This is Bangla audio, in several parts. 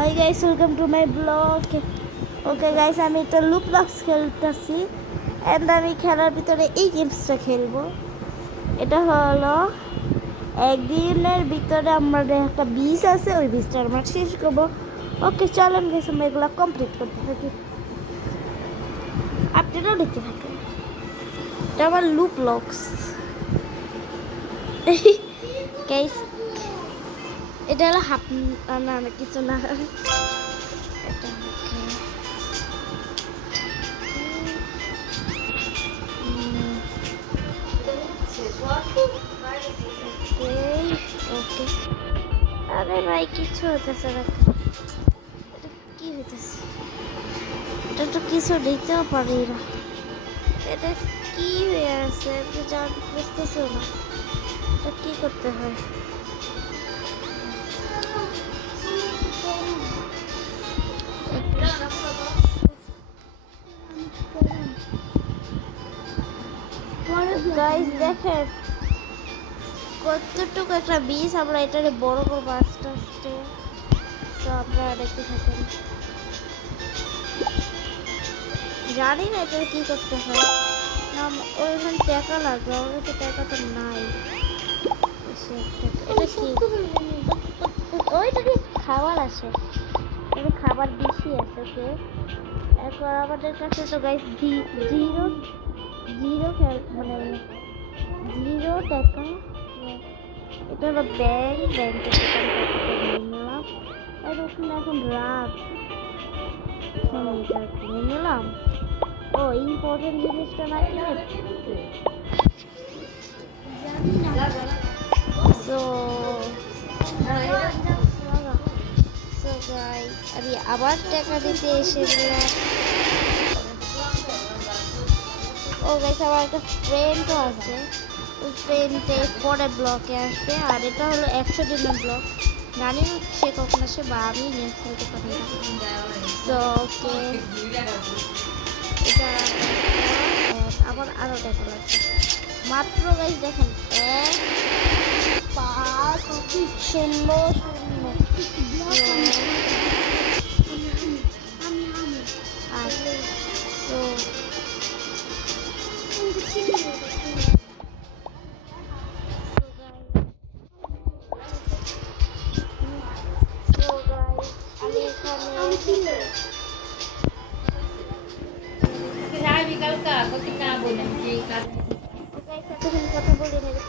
Hi guys, welcome to my blog. Okay guys, আমি একটা লুপ বক্স খেলতেছি অ্যান্ড আমি খেলার ভিতরে এই গেমসটা খেলবো। এটা হলো একদিনের ভিতরে আমাদের একটা বীজ আছে, ওই বীজটা আমরা শেষ করবো। ওকে চলেন গাইস, আমরা এগুলো কমপ্লিট করতে থাকি, আপনারাও দেখতে থাকেন। এটা আমার লুপ বক্স গাইস। এটা হলো হাফ না কিছু না, এটা ওকে। আরে ভাই কিছু হইতেছে না, এটা কি হইতেছে? এটা তো কিছু দিতেও পারি না, এটা কি হয়ে আছে বুঝতেছো না, এটা কি করতে হয়? গাইস দেখেন কতটুকু একটা বীজ, আমরা এটারে বড় করবো আস্তে আস্তে। তো আপনারা দেখতে থাকেন। জানি না এটা কি করতে হয় না, ওইখানে টাকা লাগবে, আমার কাছে টাকা তো নাই। এটা কি? ওইটা কি খাবার আছে? এটা খাবার বেশি আছে। ওকে, এরপর আমাদের কাছে তো গাইস জিরো জিরো মানে জিরো টাকা। এটা হলো ব্যাংক থেকে নিয়ে নিলাম, আর ওখানে এখন রাত নিয়ে নিলাম। ও ইম্পর্টেন্ট জিনিসটা না কিনে আমি আবার টাকা দিতে এসে গেলাম। ও গাইস, আমার একটা ফ্রেন্ডও আছে, ওই ফ্রেন্ডে পরে ব্লকে আসবে। আর এটা হলো 100 দিনের ব্লক, জানি না সে কখন আসে বা আমি নিয়ে খেলতে পারি না। তো ওকে, এটা আবার আরও টাকা লাগছে মাত্র গাইস। দেখেন 1 বলি না,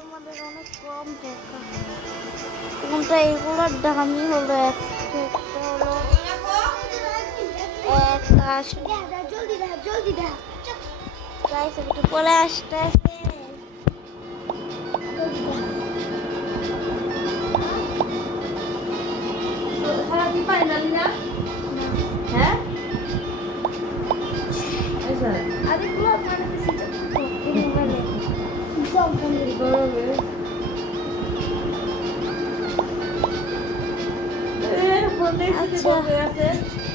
আমাদের অনেক কম টাকা। কোনটা এগুলোর দামই হলো একটা হলো 1 গাইস, একটু পরে আসতে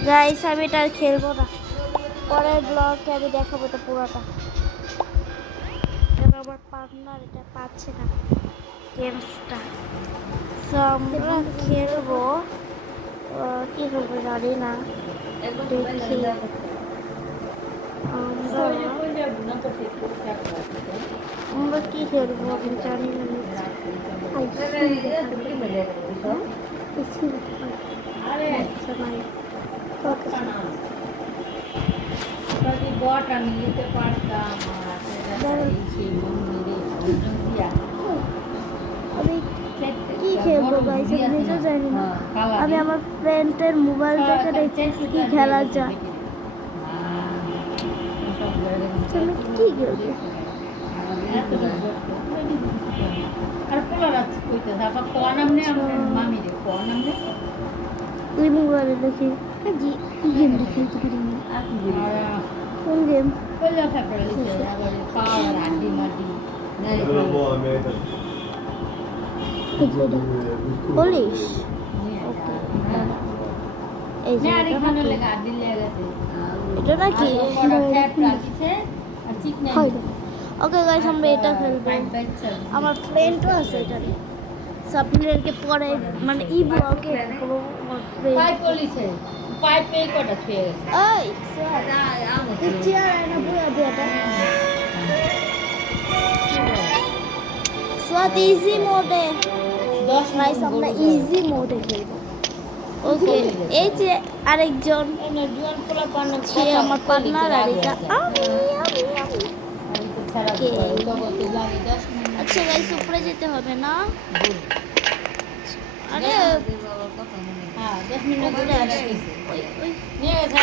গাইস। আমি এটা আর খেলবো না, পরের ব্লগে আমি দেখাবো এটা পুরোটা। আমার পার্টনার এটা পাচ্ছে না গেমসটা, তো আমরা খেলবো। কি খেলবো জানি না, দেখি আমরা কি খেলবো আমি জানি না। আমি কি খেলবো গাইস, আমি নিজেও জানি না। আমি আমার ফ্রেন্ডের মোবাইল থেকে দেখছি কি খেলা যায়। আমি কি খেলবো? তুই মোবাইলে দেখি কি গেম খেলতে পারি না। কোন গেম? পুলিশ। এই যে এটা নাকি? ওকে গাইস, আমরা এটা খেলবো। আমার ফ্রেন্ডও আছে এটারে, সাবমিটারকে পরে মানে ই ব্লকে পাইপ পলিছে পাইপ পে কটা ছুঁয়ে গেছে এই চেয়ার না বুয়া দিয়াটা সোয়াদ ইজি মোডে 10 গাইস আমরা ইজি মোডে খেলবো ওকে এই যে আরেকজন এনে জুয়ান পোলা পান্না সে আমার পার্টনার আর এটা আমি ছাড়া কে? জগতে লাগে 10 মিনিট আচ্ছা গাইস উপরে যেতে হবে না আরে হ্যাঁ 10 মিনিট উপরে ধরে আসি গেছে ওই ওই নিয়ে গেছে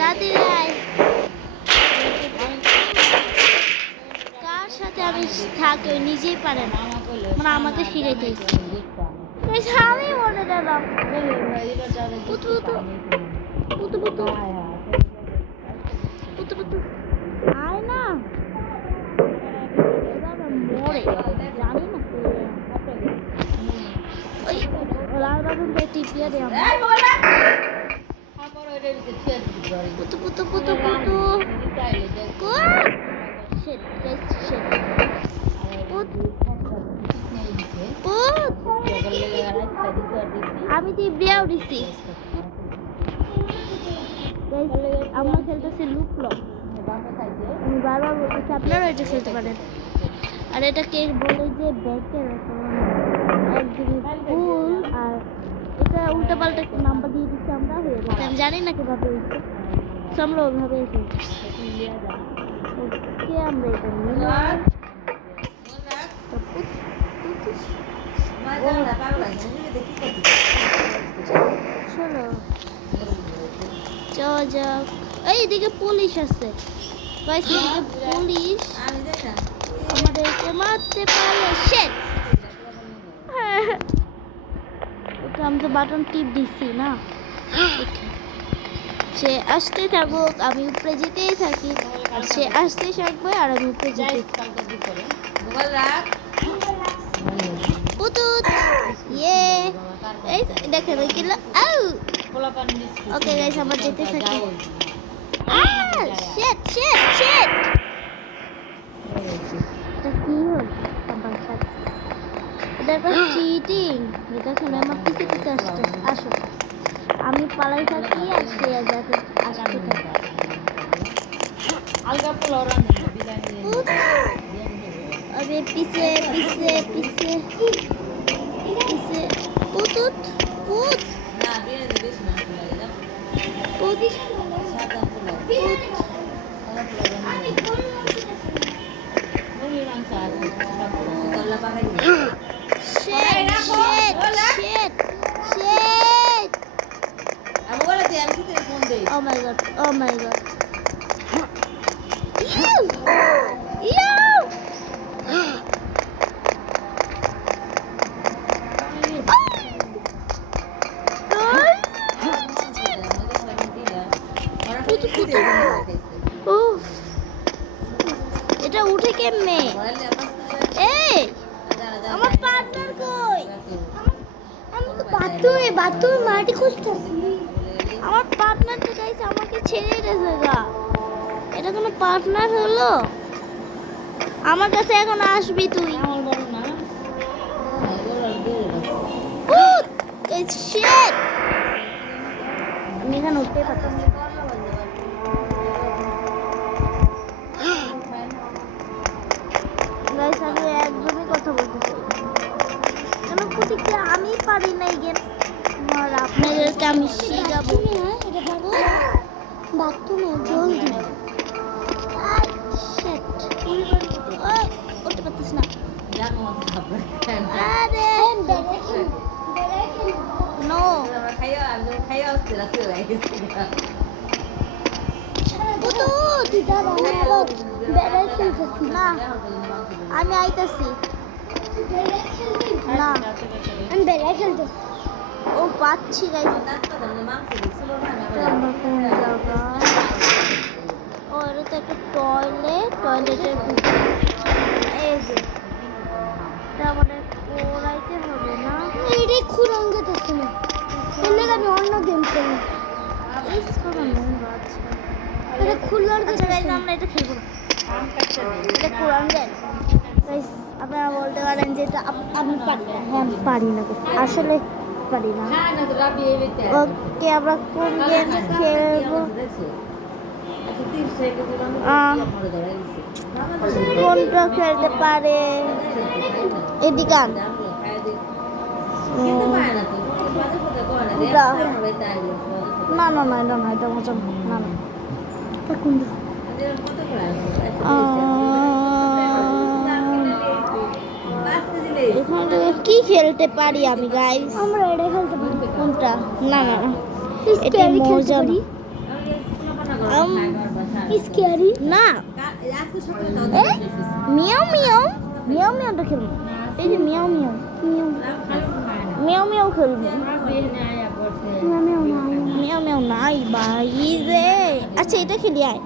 দাদি রাই কার সাথে আমি থাকি ওই নিজেই পারে না মামা কইলো মানে আমাকে ফিরাইতে হইছে। গাইস আমি মনে দিলাম পুতু পুতু পুতু পুতু পুতু আয় না এবার মরে জানি না ওই লাল বাবুর টিপিয়া দে আমার পুতু পুতু পুতু পুতু শিট গাইস শিট পুত আমি তো বিয়াও দিছি আমরা খেলতেছি লুকলো আমি বারবার বলতেছি আপনারা এটা খেলতে পারেন আর এটাকে বলে যে ব্যাকের একদমই ফুল আর এটা উল্টা পাল্টা নাম্বার দিয়ে দিচ্ছে আমরা হয়ে গেছে আমি জানি না কিভাবে হয়েছে তো আমরা ওইভাবে খেলতেছি ওকে আমরা এটা নিলাম চলো যাওয়া যাক এই এদিকে পুলিশ আছে গাইস এদিকে পুলিশ আমাদেরকে মারতে পারে শেট ওকে আমি তো বাটন টিপ দিছি না Okay. সে আসতে থাকুক আমি উপরে যেতেই থাকি আর সে আসতে থাকবে আর আমি উপরে যেতে পুতুত ইয়ে এই দেখে দেখিল আউ ওকে গাইস আমরা যেতে থাকি শিট শিট শিট এটা কি হল আমার সাথে এটা একটা চিটিং দেখেন আমার পিছে পিছে আসো আমি পালাই থাকি আর সে যাতে আসতে থাকে আলগা পোলা ওরা বিদায় নিয়ে अबे पीछे पीछे पीछे पीछे पुतुत पुत না বিয়ে দে বেশ না লাগে না पुत সাদা পোলা पुत আমি বলি রং চা কল্লা পাকাই shit shit shit shit আমি বলে তুই আমি কি ফোন দেই oh my god you you এটা উঠে কেমনে এই আমার পার্টনার কই আমি তো বাথরুমে মাটি খুঁজতেছি আমার পার্টনার তো গাইস আমাকে ছেড়ে গেছে গা এটা কোনো পার্টনার হলো আমার কাছে এখন আসবি তুই আমার বড় না It's shit আমি এখানে উঠতে পারতেছি গাইস আমি একদমই কথা বলতে চাই কেন প্রতিক্রিয়া আমি পারি না এই গেম আর আপনাদেরকে আমি শিখাবো বাথরুমে জলদি শিট উঠতে পারতিস না জানো আমার খাবার আরে নো খাইয়া আসতে রাতে লাগে পুতু দিদা বেড়াই খেলতেছি না আমি আইতাছি না আমি বেড়াই খেলতেছি ও পাচ্ছি গাইস ও এটা তো একটা টয়লেটের এই যে এটা আমাদের পড়াইতে হবে না এটাই খুরং যেতেছে না এলে আমি অন্য গেম খেলি এই করো না আচ্ছা এটা খুললার আচ্ছা গাইস আমরা এটা খেলবো না এটা খুরং গেম গাইস আপনারা বলতে পারেন যে এটা আমি পারি না। হ্যাঁ আমি পারি না গো। আসলে পারি না। হ্যাঁ না তো রাবি এই বেতে ওকে আমরা কোন গেম খেলবো কোনটা খেলতে পারে এদিকে আন। না না না এটা না এটা মজা না না না এটা কোনটা এখান থেকে কি খেলতে পারি আমি গাইস আমরা এটা খেলতে পারি কোনটা না না না এটা মজা না স্ক্যারি না মিয়াও মিয়াও মিয়াও মিয়াওটা খেলবো এই যে মিয়াও মিয়াও মিয়াও মিয়াও মিয়াও খেলবো মিয়াও মিয়াও নাই ভাই রে আচ্ছা এটা খেলি আয়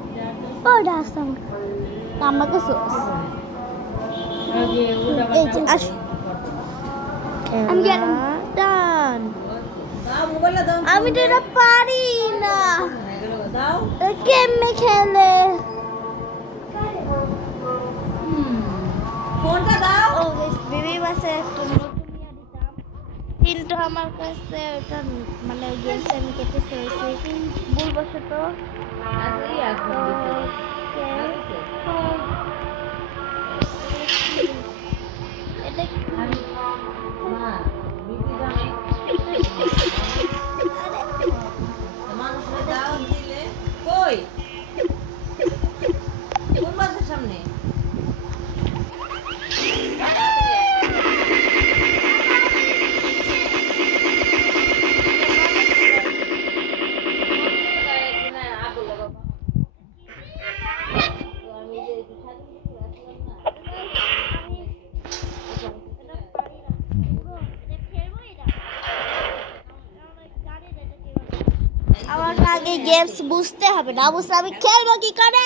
ওটা আসতে আমার কাছে এই যে আস আমি গেলাম ডান আমি তো এটা পারি না কেমনে খেলে ফোনটা দাও ও বেবি বাসে একটা নতুন ইয়া দিতাম কিন্তু আমার কাছে ওটা মানে গেমস আমি কেটে ফেলেছি ভুলবশত আসলেই আছে এটা কি? মা বিপি জানে মানুষের দাওয়াত দিলে কই কোন বাসের সামনে আমার আগে গেমস বুঝতে হবে না বুঝতে আমি খেলবো কি করে